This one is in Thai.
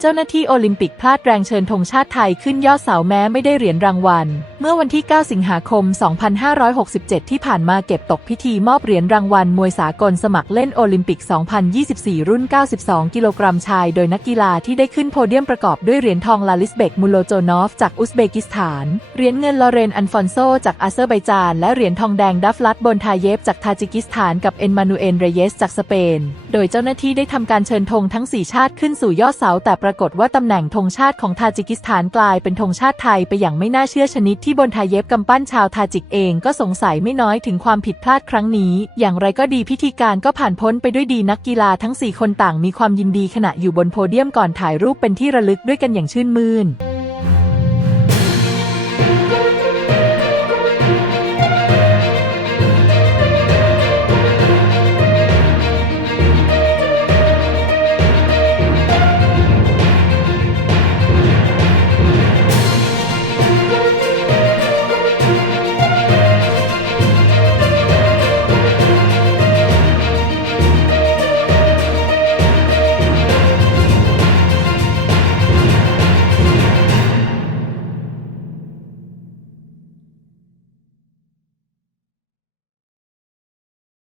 เจ้าหน้าที่โอลิมปิกพลาดแรงเชิญธงชาติไทยขึ้นยอดเสาแม้ไม่ได้เหรียญรางวัล มื่อวันที่ 9 สิงหาคม 2567 ที่ผ่านมาเก็บตกพิธีมอบเหรียญรางวัลมวยสากลสมัครเล่นโอลิมปิก 2024 รุ่น 92 กิโลกรัมชาย โดยนักกีฬาที่ได้ขึ้นโพเดียมประกอบด้วยเหรียญทองลาลิสเบกมูโลโจนอฟ จากอุซเบกิสถาน เหรียญเงินลอเรนอันฟอนโซ จากอาเซอร์ไบจาน และเหรียญทองแดงดัฟลัดบนทาเยฟ จากทาจิกิสถาน กับเอ็นมานูเอลเรเยส จากสเปน โดยเจ้าหน้าที่ได้ทำการเชิญธงทั้ง 4 ชาติขึ้นสู่ยอดเสา แต่ปรากฏว่าตำแหน่งธงชาติของทาจิกิสถานกลายเป็นธงชาติไทยไปอย่างไม่น่าเชื่อชนิดที่บนทาเยฟกำปั้นชาวทาจิกเองก็สงสัยไม่น้อยถึงความผิดพลาดครั้งนี้ อย่างไรก็ดีพิธีการก็ผ่านพ้นไปด้วยดีนักกีฬาทั้ง 4 คนต่างมีความยินดีขณะอยู่บนโพเดียมก่อนถ่ายรูปเป็นที่ระลึกด้วยกันอย่างชื่นมื่น